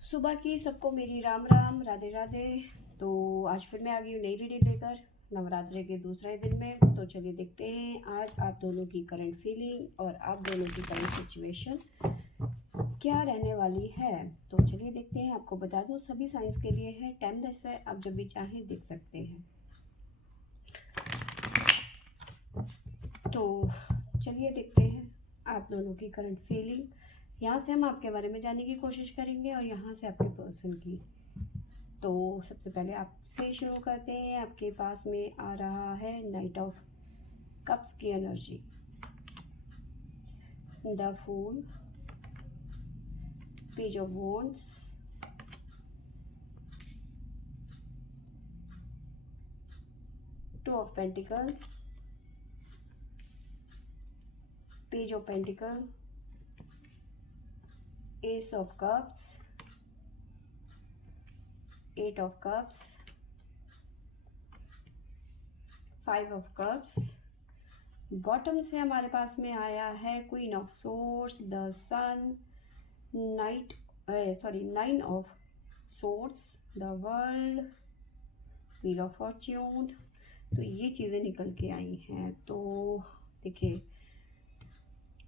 सुबह की सबको मेरी राम राम, राधे राधे। तो आज फिर मैं आ गई हूँ नई रीडिंग लेकर नवरात्रि के दूसरे दिन में। तो चलिए देखते हैं आज आप दोनों की करंट फीलिंग और आप दोनों की करंट सिचुएशन क्या रहने वाली है। तो चलिए देखते हैं। आपको बता दूँ सभी साइंस के लिए है, टाइमलेस है, आप जब भी चाहें देख सकते हैं। तो चलिए देखते हैं आप दोनों की करंट फीलिंग। यहाँ से हम आपके बारे में जानने की कोशिश करेंगे और यहाँ से आपके पर्सन की। तो सबसे पहले आपसे शुरू करते हैं। आपके पास में आ रहा है नाइट ऑफ कप्स की energy, the fool, page of wands, two of pentacle, page of pentacle, ace of cups, eight of cups, five of cups. Bottom से हमारे पास में आया है queen of swords, the sun, nine of swords, the world, wheel of fortune. तो ये चीज़ें निकल के आई हैं। तो देखिए,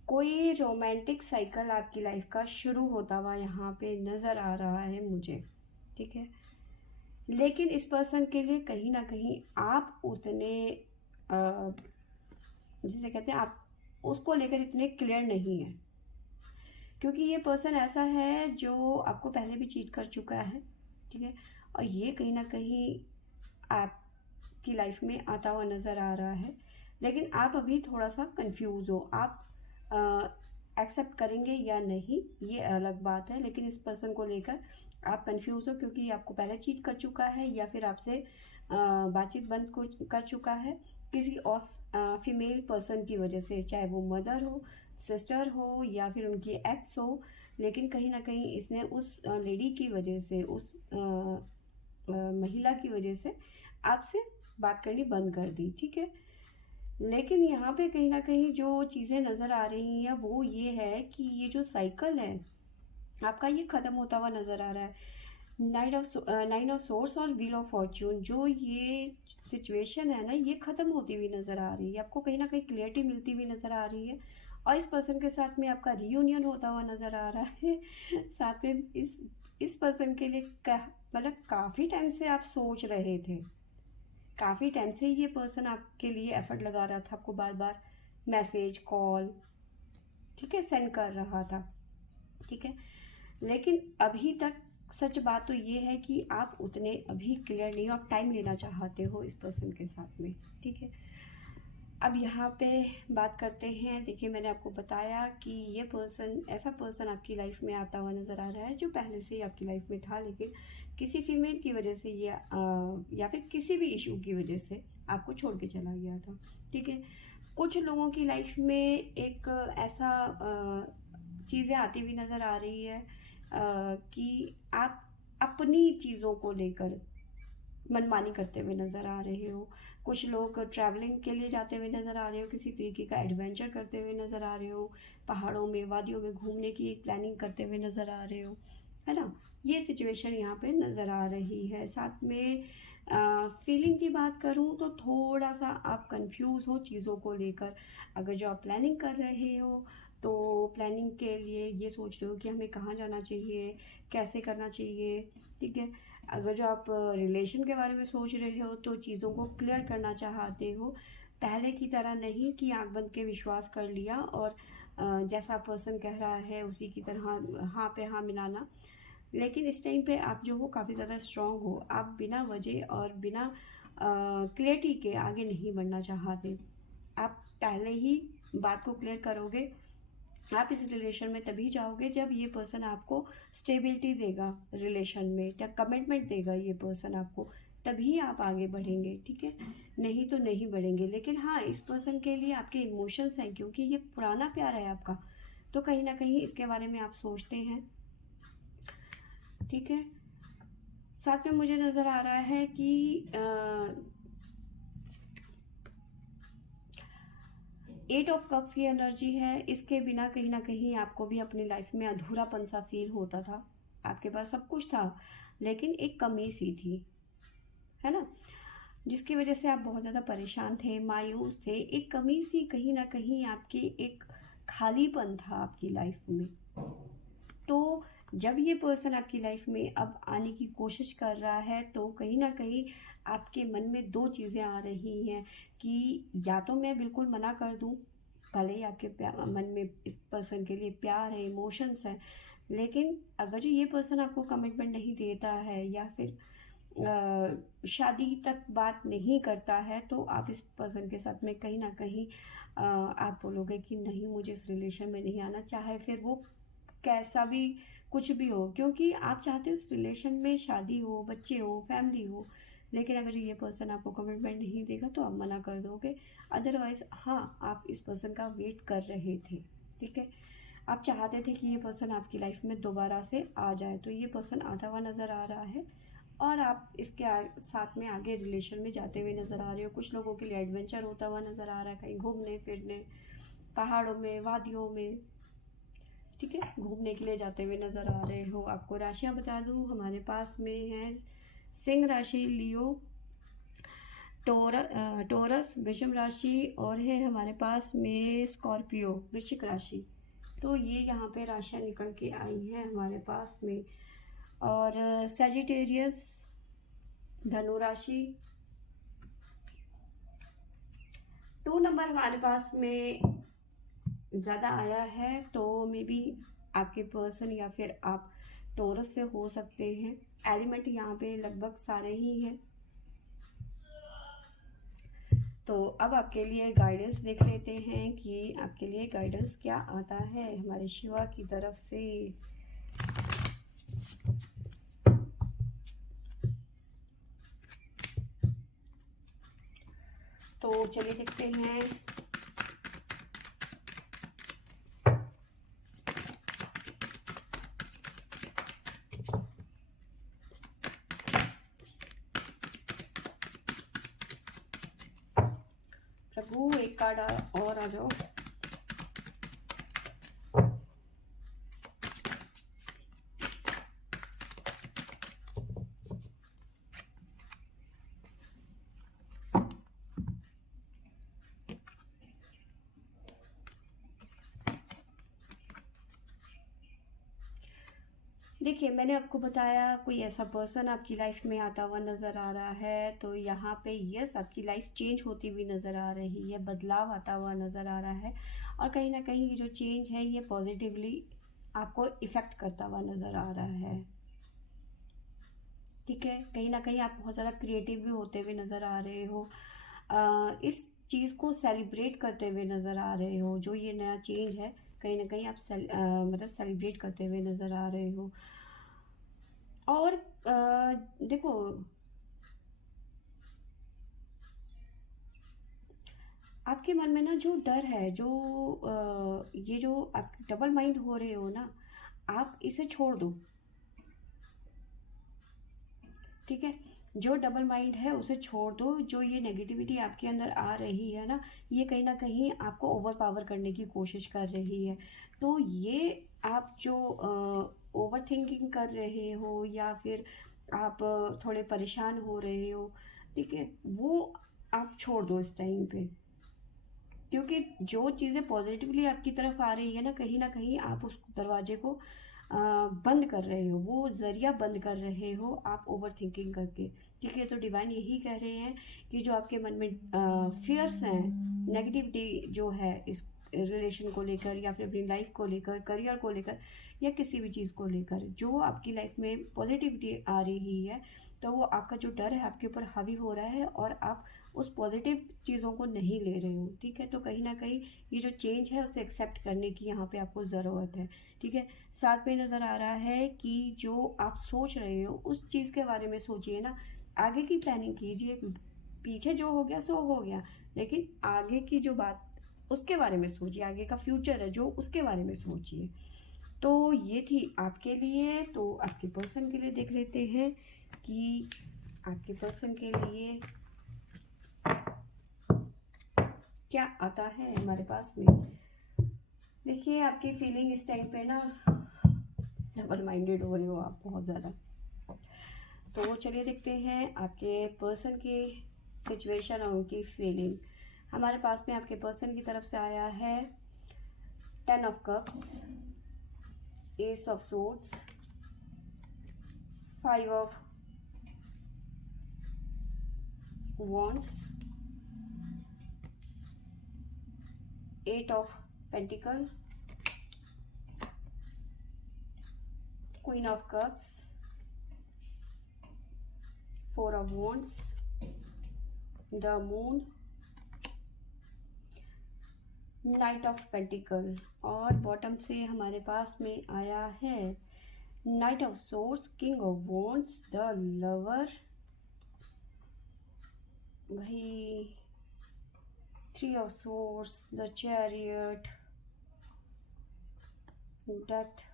कोई रोमांटिक साइकिल आपकी लाइफ का शुरू होता हुआ यहाँ पे नज़र आ रहा है मुझे, ठीक है। लेकिन इस पर्सन के लिए कहीं ना कहीं आप उतने जिसे कहते हैं आप उसको लेकर इतने क्लियर नहीं है, क्योंकि ये पर्सन ऐसा है जो आपको पहले भी चीट कर चुका है, ठीक है। और ये कहीं ना कहीं आपकी लाइफ में आता हुआ नज़र आ रहा है। लेकिन आप अभी थोड़ा सा कंफ्यूज हो, आप एक्सेप्ट करेंगे या नहीं ये अलग बात है। लेकिन इस पर्सन को लेकर आप कंफ्यूज हो, क्योंकि ये आपको पहले चीट कर चुका है या फिर आपसे बातचीत बंद कर चुका है किसी और फीमेल पर्सन की वजह से, चाहे वो मदर हो, सिस्टर हो या फिर उनकी एक्स हो। लेकिन कहीं ना कहीं इसने उस लेडी की वजह से, उस महिला की वजह से आपसे बात करनी बंद कर दी, ठीक है। लेकिन यहाँ पे कहीं ना कहीं जो चीज़ें नज़र आ रही हैं वो ये है कि ये जो साइकिल है आपका ये ख़त्म होता हुआ नज़र आ रहा है। नाइन ऑफ सोर्स और व्हील ऑफ फॉर्च्यून, जो ये सिचुएशन है ना, ये ख़त्म होती हुई नज़र आ रही है। आपको कहीं ना कहीं क्लियरिटी मिलती हुई नज़र आ रही है और इस पर्सन के साथ में आपका रीयूनियन होता हुआ नज़र आ रहा है। साथ में इस पर्सन के लिए मतलब काफ़ी टाइम से आप सोच रहे थे, काफ़ी टाइम से ये पर्सन आपके लिए एफर्ट लगा रहा था, आपको बार बार मैसेज, कॉल, ठीक है, सेंड कर रहा था, ठीक है। लेकिन अभी तक सच बात तो ये है कि आप उतने अभी क्लियर नहीं हो, आप टाइम लेना चाहते हो इस पर्सन के साथ में, ठीक है। अब यहाँ पे बात करते हैं। देखिए, मैंने आपको बताया कि ये पर्सन, ऐसा पर्सन आपकी लाइफ में आता हुआ नज़र आ रहा है जो पहले से ही आपकी लाइफ में था, लेकिन किसी फीमेल की वजह से ये या फिर किसी भी इशू की वजह से आपको छोड़ के चला गया था, ठीक है। कुछ लोगों की लाइफ में एक ऐसा चीज़ें आती हुई नज़र आ रही है कि आप अपनी चीज़ों को लेकर मनमानी करते हुए नज़र आ रहे हो। कुछ लोग ट्रैवलिंग के लिए जाते हुए नज़र आ रहे हो, किसी तरीके का एडवेंचर करते हुए नज़र आ रहे हो, पहाड़ों में, वादियों में घूमने की एक प्लानिंग करते हुए नज़र आ रहे हो, है ना। ये सिचुएशन यहाँ पे नज़र आ रही है। साथ में फीलिंग की बात करूँ तो थोड़ा सा आप कंफ्यूज हो चीज़ों को लेकर। अगर जो आप प्लानिंग कर रहे हो तो प्लानिंग के लिए ये सोच रहे हो कि हमें कहाँ जाना चाहिए, कैसे करना चाहिए, ठीक है। अगर जो आप रिलेशन के बारे में सोच रहे हो तो चीज़ों को क्लियर करना चाहते हो, पहले की तरह नहीं कि आंख बंद के विश्वास कर लिया और जैसा पर्सन कह रहा है उसी की तरह हाँ पे हाँ मिलाना। लेकिन इस टाइम पे आप जो हो काफ़ी ज़्यादा स्ट्रांग हो, आप बिना वजह और बिना क्लियरिटी के आगे नहीं बढ़ना चाहते। आप पहले ही बात को क्लियर करोगे। आप इस रिलेशन में तभी जाओगे जब ये पर्सन आपको स्टेबिलिटी देगा, रिलेशन में या कमिटमेंट देगा ये पर्सन आपको, तभी आप आगे बढ़ेंगे, ठीक है। नहीं तो नहीं बढ़ेंगे। लेकिन हाँ, इस पर्सन के लिए आपके इमोशंस हैं, क्योंकि ये पुराना प्यार है आपका, तो कहीं ना कहीं इसके बारे में आप सोचते हैं, ठीक है। साथ में मुझे नज़र आ रहा है कि 8 ऑफ कप्स की एनर्जी है। इसके बिना कहीं ना कहीं आपको भी अपनी लाइफ में अधूरापन सा फील होता था, आपके पास सब कुछ था, लेकिन एक कमी सी थी, है ना, जिसकी वजह से आप बहुत ज़्यादा परेशान थे, मायूस थे। एक कमी सी कहीं ना कहीं आपकी, एक खालीपन था आपकी लाइफ में। तो जब ये पर्सन आपकी लाइफ में अब आने की कोशिश कर रहा है, तो कहीं ना कहीं आपके मन में दो चीज़ें आ रही हैं कि या तो मैं बिल्कुल मना कर दूं, भले ही आपके मन में इस पर्सन के लिए प्यार है, इमोशंस है, लेकिन अगर जो ये पर्सन आपको कमिटमेंट नहीं देता है या फिर शादी तक बात नहीं करता है, तो आप इस पर्सन के साथ में कहीं ना कहीं आप बोलोगे कि नहीं, मुझे इस रिलेशन में नहीं आना, चाहे फिर वो कैसा भी कुछ भी हो, क्योंकि आप चाहते हो उस रिलेशन में शादी हो, बच्चे हो, फैमिली हो। लेकिन अगर ये पर्सन आपको कमिटमेंट नहीं देगा तो आप मना कर दोगे। अदरवाइज हाँ, आप इस पर्सन का वेट कर रहे थे, ठीक है, आप चाहते थे कि ये पर्सन आपकी लाइफ में दोबारा से आ जाए। तो ये पर्सन आता हुआ नज़र आ रहा है और आप इसके साथ में आगे रिलेशन में जाते हुए नज़र आ रहे हो। कुछ लोगों के लिए एडवेंचर होता हुआ नज़र आ रहा है, कहीं घूमने फिरने, पहाड़ों में, वादियों में, ठीक है, घूमने के लिए जाते हुए नज़र आ रहे हो। आपको राशियाँ बता दूँ, हमारे पास में है सिंह राशि, लियो, टोरस, वृषभ राशि, और है हमारे पास में स्कॉर्पियो, वृश्चिक राशि। तो ये यहाँ पे राशियाँ निकल के आई हैं हमारे पास में। और सैजिटेरियस, धनु राशि, 2 नंबर हमारे पास में ज़्यादा आया है, तो मे बी आपके पर्सन या फिर आप टोरस से हो सकते हैं। एलिमेंट यहाँ पे लगभग सारे ही हैं। तो अब आपके लिए गाइडेंस देख लेते हैं कि आपके लिए गाइडेंस क्या आता है हमारे शिवा की तरफ से। तो चलिए देखते हैं। प्रभु एक कार्ड और आ जाओ। देखिए, मैंने आपको बताया कोई ऐसा पर्सन आपकी लाइफ में आता हुआ नज़र आ रहा है, तो यहाँ पे यस, आपकी लाइफ चेंज होती हुई नज़र आ रही है, बदलाव आता हुआ नज़र आ रहा है, और कहीं ना कहीं ये जो चेंज है ये पॉजिटिवली आपको इफ़ेक्ट करता हुआ नज़र आ रहा है, ठीक है। कहीं ना कहीं आप बहुत ज़्यादा क्रिएटिव भी होते हुए नज़र आ रहे हो, इस चीज़ को सेलिब्रेट करते हुए नज़र आ रहे हो। जो ये नया चेंज है, कहीं ना कहीं आप मतलब सेलिब्रेट करते हुए नज़र आ रहे हो। और देखो, आपके मन में ना जो डर है, जो ये जो आप डबल माइंड हो रहे हो ना, आप इसे छोड़ दो, ठीक है। जो डबल माइंड है उसे छोड़ दो। जो ये नेगेटिविटी आपके अंदर आ रही है ना, ये कहीं ना कहीं आपको ओवर पावर करने की कोशिश कर रही है। तो ये आप जो ओवर थिंकिंग कर रहे हो या फिर आप थोड़े परेशान हो रहे हो, ठीक है, वो आप छोड़ दो इस टाइम पे। क्योंकि जो चीज़ें पॉजिटिवली आपकी तरफ आ रही है ना कहीं आप उस दरवाजे को बंद कर रहे हो, वो ज़रिया बंद कर रहे हो आप ओवर थिंकिंग करके, ठीक है। तो डिवाइन यही कह रहे हैं कि जो आपके मन में फियर्स हैं, नेगेटिविटी जो है इस रिलेशन को लेकर या फिर अपनी लाइफ को लेकर, करियर को लेकर, या किसी भी चीज़ को लेकर, जो आपकी लाइफ में पॉजिटिविटी आ रही है, तो वो आपका जो डर है आपके ऊपर हावी हो रहा है और आप उस पॉजिटिव चीज़ों को नहीं ले रहे हो, ठीक है। तो कहीं ना कहीं ये जो चेंज है उसे एक्सेप्ट करने की यहाँ पे आपको ज़रूरत है, ठीक है। साथ में नज़र आ रहा है कि जो आप सोच रहे हो उस चीज़ के बारे में सोचिए ना, आगे की प्लानिंग कीजिए। पीछे जो हो गया सो हो गया, लेकिन आगे की जो बात, उसके बारे में सोचिए, आगे का फ्यूचर है जो, उसके बारे में सोचिए। तो ये थी आपके लिए। तो आपके पर्सन के लिए देख लेते हैं कि आपके पर्सन के लिए क्या आता है हमारे पास में। देखिए, आपकी फीलिंग इस टाइम पे ना डबल माइंडेड हो रहे हो आप बहुत ज़्यादा। तो चलिए देखते हैं आपके पर्सन की सिचुएशन और उनकी फीलिंग। हमारे पास में आपके पर्सन की तरफ से आया है 10 of cups, S of swords, 5 of wands, 8 of pentacle, queen of cups, 4 of wands, the moon, night of pentacle, और बॉटम से हमारे पास में आया है knight of swords, king of wands, the lover, भाई 3 of swords, the chariot, death.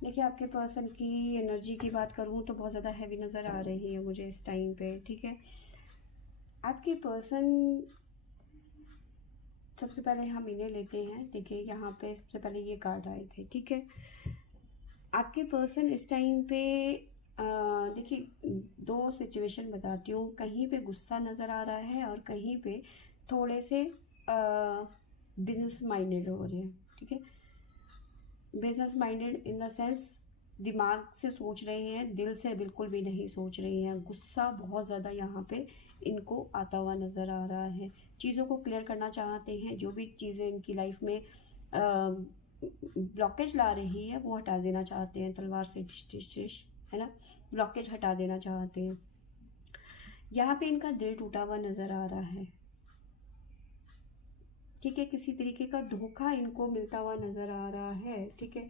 देखिए आपके पर्सन की एनर्जी की बात करूँ तो बहुत ज़्यादा हैवी नज़र आ रही है मुझे इस टाइम पे, ठीक है। आपके पर्सन, सबसे पहले हम इन्हें लेते हैं। देखिए यहाँ पे सबसे पहले ये कार्ड आए थे, ठीक है। आपके पर्सन इस टाइम पे देखिए 2 सिचुएशन बताती हूँ। कहीं पे गुस्सा नज़र आ रहा है और कहीं पे थोड़े से बिजनेस माइंडेड हो रहे हैं, ठीक है। Business minded in the sense दिमाग से सोच रहे हैं, दिल से बिल्कुल भी नहीं सोच रहे हैं। गुस्सा बहुत ज़्यादा यहाँ पे इनको आता हुआ नज़र आ रहा है। चीज़ों को क्लियर करना चाहते हैं, जो भी चीज़ें इनकी लाइफ में ब्लॉकेज ला रही है वो हटा देना चाहते हैं। तलवार से टिश है ना, ब्लॉकेज हटा देना चाहते हैं। यहाँ पे इनका दिल टूटा हुआ नज़र आ रहा है, ठीक है। किसी तरीके का धोखा इनको मिलता हुआ नज़र आ रहा है, ठीक है,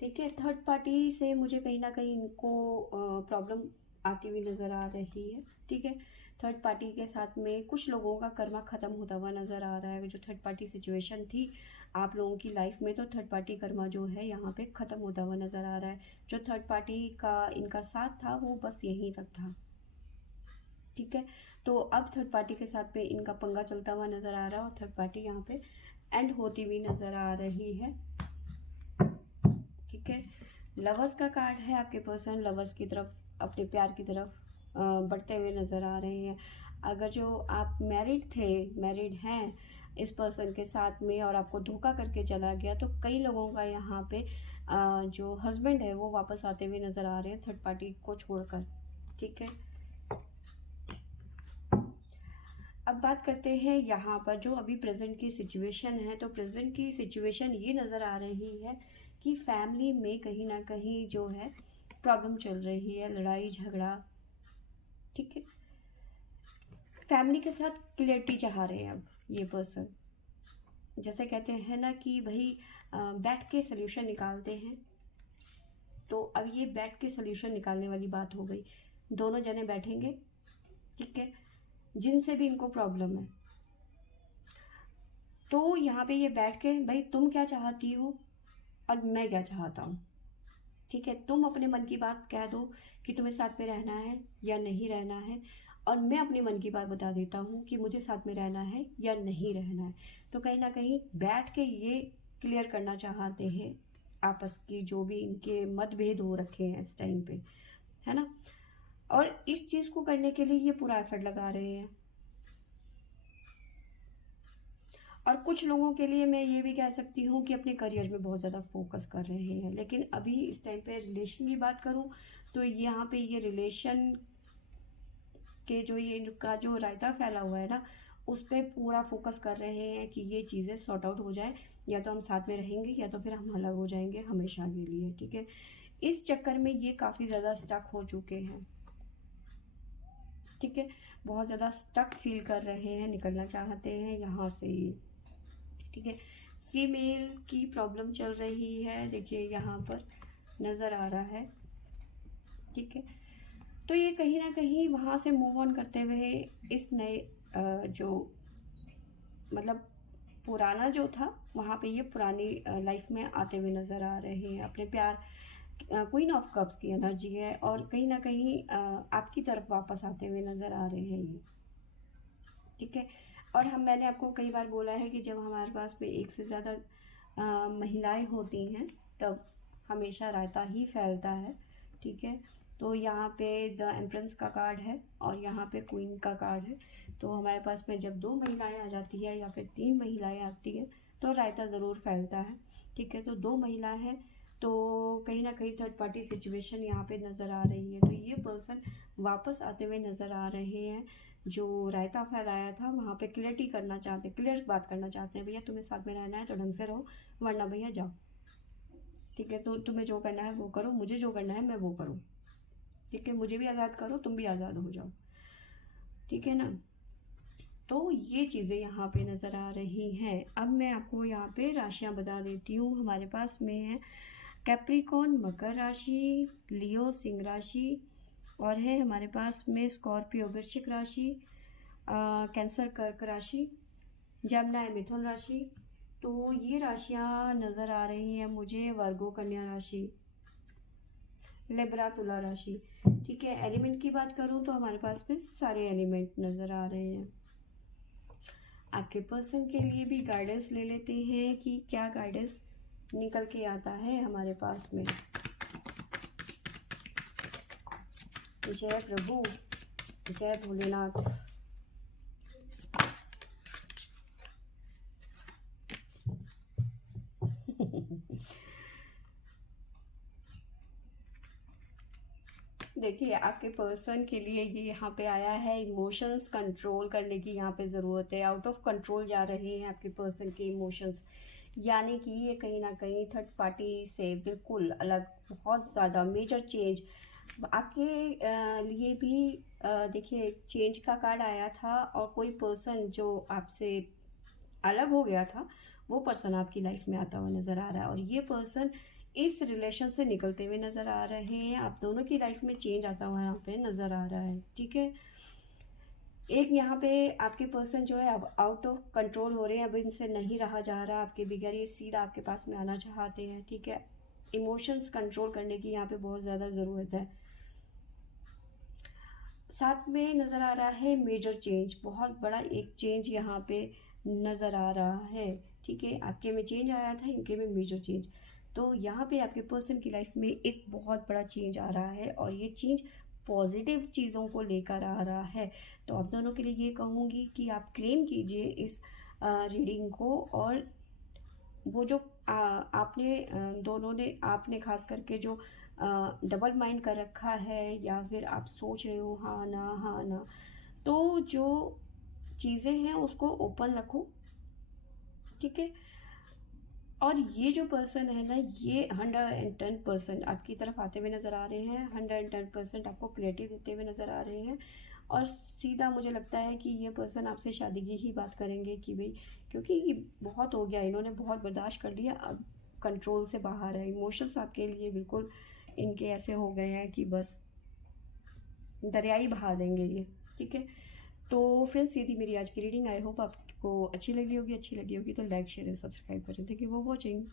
ठीक है। थर्ड पार्टी से मुझे कहीं ना कहीं इनको प्रॉब्लम आती हुई नज़र आ रही है, ठीक है। थर्ड पार्टी के साथ में कुछ लोगों का कर्मा ख़त्म होता हुआ नज़र आ रहा है। जो थर्ड पार्टी सिचुएशन थी आप लोगों की लाइफ में, तो थर्ड पार्टी कर्मा जो है यहाँ पे ख़त्म होता हुआ नज़र आ रहा है। जो थर्ड पार्टी का इनका साथ था वो बस यहीं तक था, ठीक है। तो अब थर्ड पार्टी के साथ में इनका पंगा चलता हुआ नज़र आ रहा है और थर्ड पार्टी यहाँ पे एंड होती हुई नज़र आ रही है, ठीक है। लवर्स का कार्ड है। आपके पर्सन लवर्स की तरफ, अपने प्यार की तरफ बढ़ते हुए नज़र आ रहे हैं। अगर जो आप मैरिड थे, मैरिड हैं इस पर्सन के साथ में और आपको धोखा करके चला गया, तो कई लोगों का यहाँ पे जो हस्बैंड है वो वापस आते हुए नज़र आ रहे हैं थर्ड पार्टी को छोड़कर, ठीक है। अब बात करते हैं यहाँ पर जो अभी प्रेजेंट की सिचुएशन है। तो प्रेजेंट की सिचुएशन ये नज़र आ रही है कि फैमिली में कहीं ना कहीं जो है प्रॉब्लम चल रही है, लड़ाई झगड़ा, ठीक है। फैमिली के साथ क्लियरिटी चाह रहे हैं अब ये पर्सन। जैसे कहते हैं ना कि भाई बैठ के सल्यूशन निकालते हैं, तो अब ये बैठ के सल्यूशन निकालने वाली बात हो गई। दोनों जने बैठेंगे, ठीक है, जिनसे भी इनको प्रॉब्लम है, तो यहाँ पे ये बैठ के भाई तुम क्या चाहती हो और मैं क्या चाहता हूँ, ठीक है। तुम अपने मन की बात कह दो कि तुम्हें साथ में रहना है या नहीं रहना है, और मैं अपने मन की बात बता देता हूँ कि मुझे साथ में रहना है या नहीं रहना है। तो कहीं ना कहीं बैठ के ये क्लियर करना चाहते हैं आपस की जो भी इनके मतभेद हो रखे हैं इस टाइम पे, है ना। और इस चीज़ को करने के लिए ये पूरा एफर्ट लगा रहे हैं। और कुछ लोगों के लिए मैं ये भी कह सकती हूँ कि अपने करियर में बहुत ज़्यादा फोकस कर रहे हैं। लेकिन अभी इस टाइम पे रिलेशन की बात करूँ तो यहाँ पे ये रिलेशन के जो ये इनका जो रायता फैला हुआ है ना, उस पर पूरा फोकस कर रहे हैं कि ये चीज़ें सॉर्ट आउट हो जाए। या तो हम साथ में रहेंगे या तो फिर हम अलग हो जाएंगे हमेशा के लिए, ठीक है। इस चक्कर में ये काफ़ी ज़्यादा स्टक हो चुके हैं, ठीक है। बहुत ज़्यादा स्टक फील कर रहे हैं, निकलना चाहते हैं यहाँ से ये, ठीक है। फीमेल की प्रॉब्लम चल रही है, देखिए यहाँ पर नज़र आ रहा है, ठीक है। तो ये कहीं ना कहीं वहाँ से मूव ऑन करते हुए इस नए जो मतलब पुराना जो था वहाँ पे ये पुरानी लाइफ में आते हुए नज़र आ रहे हैं। अपने प्यार, क्वीन ऑफ कप्स की एनर्जी है और कहीं ना कहीं आपकी तरफ वापस आते हुए नज़र आ रहे हैं ये, ठीक है। और मैंने आपको कई बार बोला है कि जब हमारे पास में एक से ज़्यादा महिलाएं होती हैं तब हमेशा रायता ही फैलता है, ठीक है। तो यहाँ पे द एम्प्रेस का कार्ड है और यहाँ पे क्वीन का कार्ड है। तो हमारे पास में जब 2 महिलाएं आ जाती है या फिर 3 महिलाएं आती है तो रायता ज़रूर फैलता है, ठीक है। तो 2 महिलाएं हैं तो कहीं ना कहीं थर्ड पार्टी सिचुएशन यहाँ पे नज़र आ रही है। तो ये पर्सन वापस आते हुए नज़र आ रहे हैं। जो रायता फैलाया था वहाँ पे क्लियरिटी करना चाहते हैं, क्लियर बात करना चाहते हैं, भैया तुम्हें साथ में रहना है तो ढंग से रहो, वरना भैया जाओ, ठीक है। तो तुम्हें जो करना है वो करो, मुझे जो करना है मैं वो करूँ, ठीक है। मुझे भी आज़ाद करो, तुम भी आज़ाद हो जाओ, ठीक है ना। तो ये चीज़ें यहाँ पे नज़र आ रही हैं। अब मैं आपको यहाँ पे राशियाँ बता देती हूँ। हमारे पास में है कैप्रिकॉन मकर राशि, लियो सिंह राशि, और है हमारे पास में स्कॉर्पियो वृश्चिक राशि, कैंसर कर्क राशि, जमुना मिथुन राशि। तो ये राशियाँ नज़र आ रही हैं मुझे। वर्गो कन्या राशि, लिब्रा तुला राशि, ठीक है। एलिमेंट की बात करूँ तो हमारे पास में सारे एलिमेंट नज़र आ रहे हैं। आपके पर्सन के लिए भी गाइडेंस ले लेते हैं कि क्या गाइडेंस निकल के आता है हमारे पास में। जय प्रभु, जय भोलेनाथ। देखिए आपके पर्सन के लिए ये यहाँ पे आया है, इमोशंस कंट्रोल करने की यहाँ पे ज़रूरत है। आउट ऑफ कंट्रोल जा रहे हैं आपके पर्सन के इमोशंस, यानी कि ये कहीं ना कहीं थर्ड पार्टी से बिल्कुल अलग, बहुत ज़्यादा मेजर चेंज आपके लिए भी। देखिए चेंज का कार्ड आया था और कोई पर्सन जो आपसे अलग हो गया था वो पर्सन आपकी लाइफ में आता हुआ नज़र आ रहा है। और ये पर्सन इस रिलेशन से निकलते हुए नज़र आ रहे हैं। आप दोनों की लाइफ में चेंज आता हुआ यहाँ पे नज़र आ रहा है, ठीक है। एक यहाँ पे आपके पर्सन जो है अब आउट ऑफ कंट्रोल हो रहे हैं, अब इनसे नहीं रहा जा रहा आपके बगैर, ये सीधा आपके पास में आना चाहते हैं, ठीक है। इमोशंस कंट्रोल करने की यहाँ पे बहुत ज़्यादा ज़रूरत है। साथ में नज़र आ रहा है मेजर चेंज, बहुत बड़ा एक चेंज यहाँ पे नज़र आ रहा है, ठीक है। आपके में चेंज आया था, इनके में मेजर चेंज। तो यहाँ पे आपके पर्सन की लाइफ में एक बहुत बड़ा चेंज आ रहा है और ये चेंज पॉजिटिव चीज़ों को लेकर आ रहा है। तो आप दोनों के लिए ये कहूँगी कि आप क्लेम कीजिए इस रीडिंग को। और वो जो आपने दोनों ने, आपने खास करके जो डबल माइंड कर रखा है या फिर आप सोच रहे हो हाँ ना हाँ ना, तो जो चीज़ें हैं उसको ओपन रखो, ठीक है। और ये जो पर्सन है ना, ये 110% आपकी तरफ आते हुए नज़र आ रहे हैं, 110% आपको क्लैरिटी देते हुए नज़र आ रहे हैं। और सीधा मुझे लगता है कि ये पर्सन आपसे शादी की ही बात करेंगे कि भाई, क्योंकि ये बहुत हो गया, इन्होंने बहुत बर्दाश्त कर लिया, अब कंट्रोल से बाहर है। इमोशंस आपके लिए बिल्कुल इनके ऐसे हो गए हैं कि बस दरिया ही बहा देंगे ये, ठीक है। तो फ्रेंड्स ये थी मेरी आज की रीडिंग। आई होप आपको अच्छी लगी होगी तो लाइक शेयर सब्सक्राइब करें। Thank you for watching.